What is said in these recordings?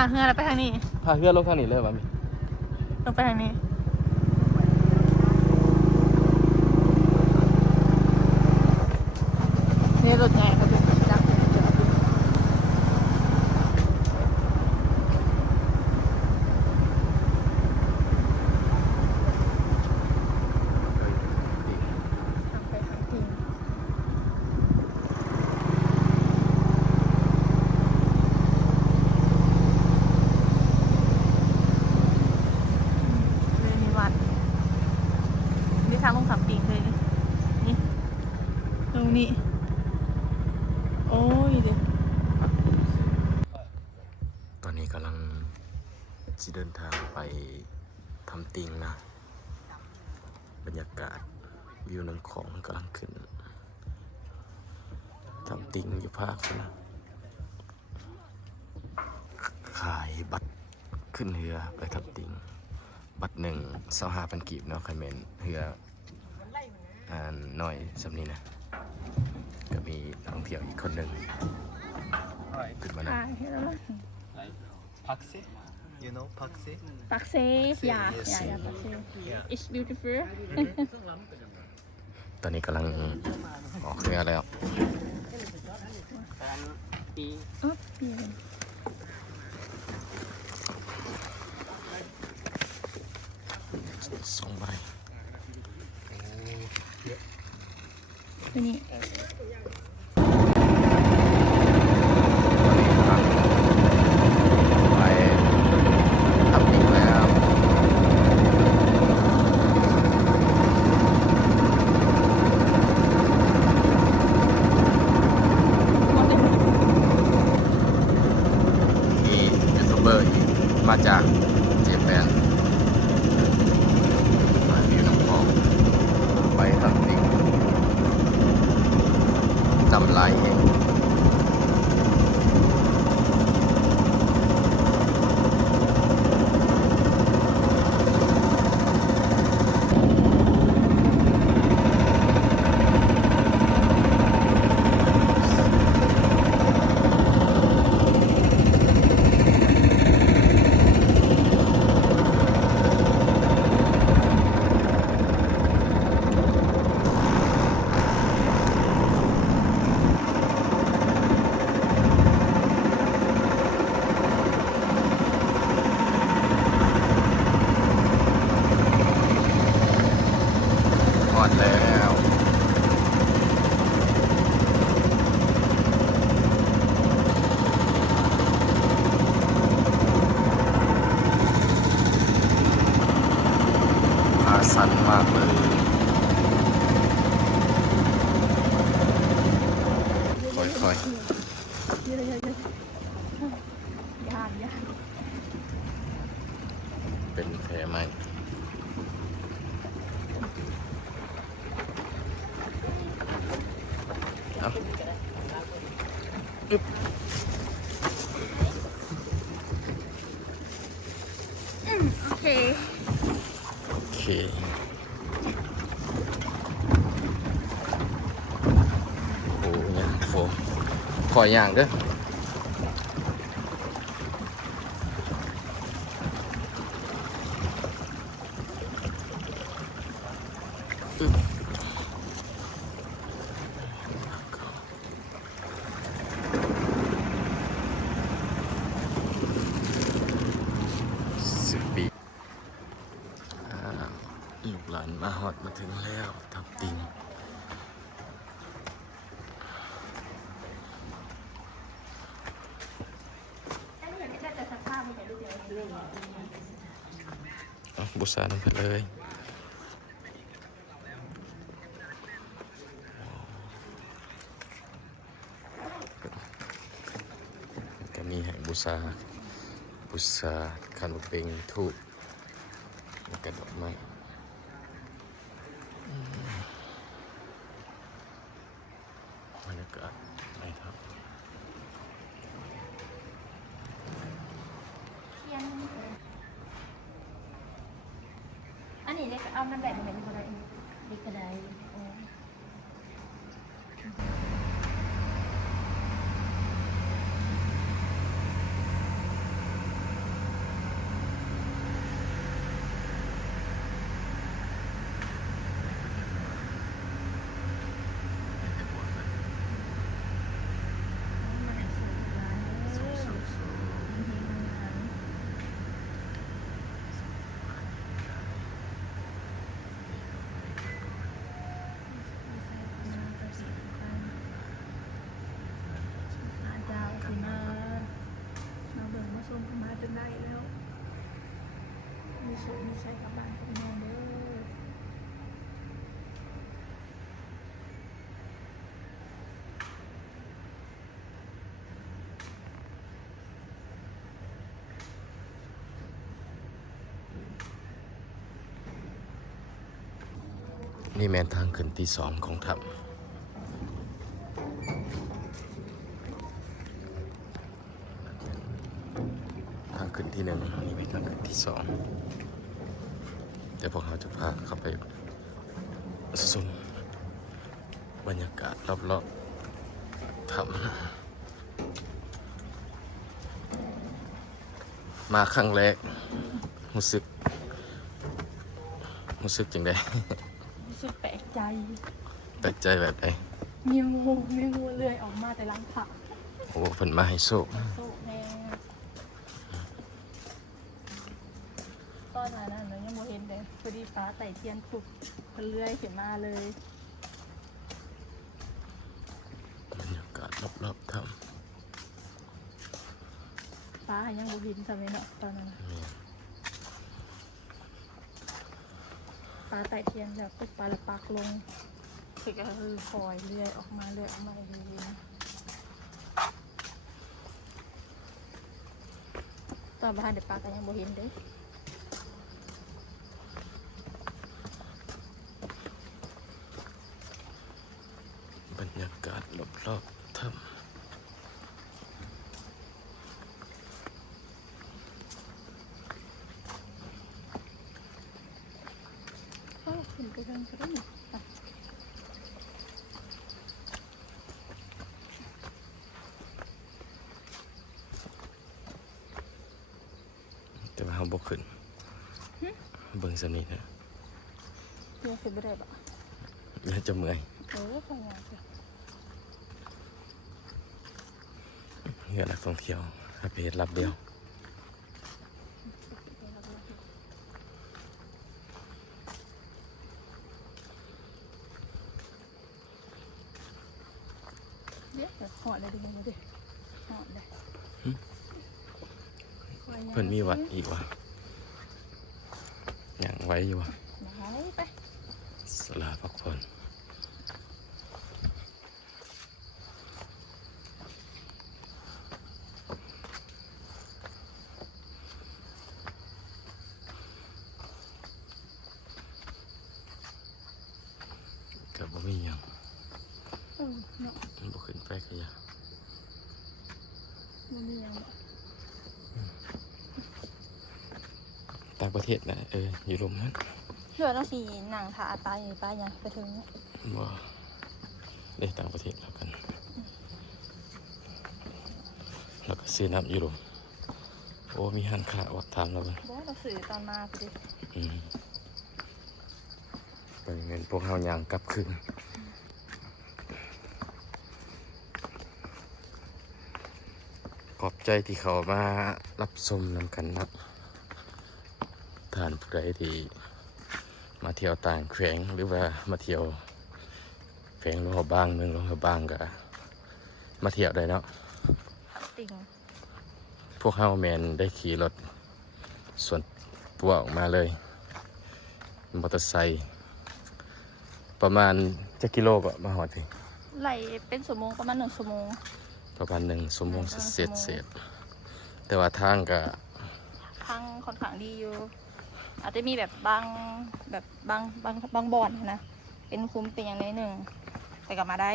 าเฮือแล้วไปทางนี้พาเพื่อนลงทางนี้เลยว่ะมีลงไปทางนี้นี่รถใหญ่เขาเป็นจักรทางลงขับปีกเลยนี่ตรงนี้โอ้ยเดี๋ยวตอนนี้กำลังจะเดินทางไปทำติงนะบรรยากาศวิวน้ำของกำลังขึ้นทำติงอยู่ภาคนะขายบัตรขึ้นเรือไปทำติงบัตร125,000 กีบเนาะใครเมนเรือหน่อยสำนี้นะก็มีนักท่องเที่ยวอีกคนหนึ่งขึ้นมานะPaxe? You know Paxe? Paxe, yeah, Paxe. It's beautiful. ตอนนี้กำลังออกเรือแล้ว2 ใบตัวนี้ไปทำติงแล้วมียูทูบเบอร์อีกมาจากเจแปนมาวิวน้ำพองไปทำติงจำลายเองหมดแล้วอาสันมากเลยค่อยยากๆเป็นแผลไหมโอเคโอ้ยโฟขออย่างเด้อ10 ปีลูกหลานมาฮอดมาถึงแล้วทับติงบุษาน้ำเพลินเลยก็มีให้บุษาคันบุเปงทูบแล้วก็ดอกไม้บรรยากาศไม่เท่าอันนี้เล็กเอามันแบบเหมือนอะไรเล็กกระได นี่แม่นทางขึ้นที่สองของถ้ำทางขึ้นที่หนึ่งนี่เป็นทางขึ้นที่สองเดี๋ยวพวกเราจะพาเข้าไปชมบรรยากาศรอบๆถ้ำมาครั้งแรกรู้สึกจังได รู้สึกแปลกใจ แปลกใจแบบไหน มีงูเลื้อยออกมาแต่ล้างผัก โอ้เพิ่นมาให้โชค โซ่แห้งตอนนั้นเรายังโมเห็นเลยพอดีฟ้าไต่เทียนปุกมันเลื้อยขึ้นมาเลย บรรยากาศรอบๆถ้ ฟ้ายังโมเห็นทำไมเนาะตอนนั้น ำนี่ ฟ้าไต่เทียนแบบปุ๊บปลาละปักลงคือก็คือคอยเลื้อยออกมาเรื่อยตอนบ้านเด็กปลาก็ยังโมเห็นเด้ บรรยากาศรอบๆถ้ำ ก็ขึ้นไปเดินก็ได้ไป แต่ว่าเราบ่ขึ้นเบิ่งสำนี้นะ เรือขึ้นไปได้ปะ แล้วจะเมื่อย พยายามจะ เรือนักท่องเที่ยวประเภทรับเดียว เดี๋ยวหอดเลยดูมึงดิหอดเลย เพิ่นมีวัดอีกวะอย่างไว้อยู่วะ ไหนไป ศาลาพักผ่อนก็บ่มีหยัง เนาะ มันบ่ขึ้นไปก็อย่า มันมีอย่าง ต่างประเทศนะอยู่ลมนั้น เรือต้องสีหนังทาตายป้ายังไปถึง บ่ได้ต่างประเทศแล้วกัน แล้วก็ซื้อน้ำอยู่ลมโอ้มีหันขาวัดถามเรากัน บอกเราสื่อตอนมาไปดิ ไปเงินพวกเฮาย่างกลับคืนขอบใจที่เขามารับชมนำกันนะท่านผู้ใดที่มาเที่ยวต่างแขวงหรือว่ามาเที่ยวแขวงหลวงพระบางเมืองหลวงพระบางก็มาเที่ยวได้เนาะ ติ่ง พวกเฮาแมนได้ขี่รถส่วนตัวออกมาเลยมอเตอร์ไซค์ประมาณจะกิโลก็มาหอดพี่ ไหลเป็นชั่วโมงประมาณ1 ชั่วโมง ประมาณ1 ชั่วโมงเศษแต่ว่าทางก็ ทางค่อนข้างดีอยู่อาจจะมีแบบบางบ่อนนะเป็นคุ้มเป็นอย่างไรหนึ่งแต่กลับมาได้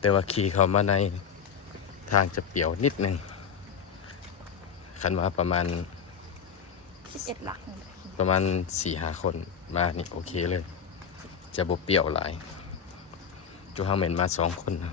แต่ว่าขี่เข้ามาในทางจะเปี่ยวนิดนึงคันมาประมาณ 11 หลักนี่ ประมาณ 4-5 คนมานี่โอเคเลย จะบ่เปี่ยวหลายจูเฮาเหม็นมา2 คนนะ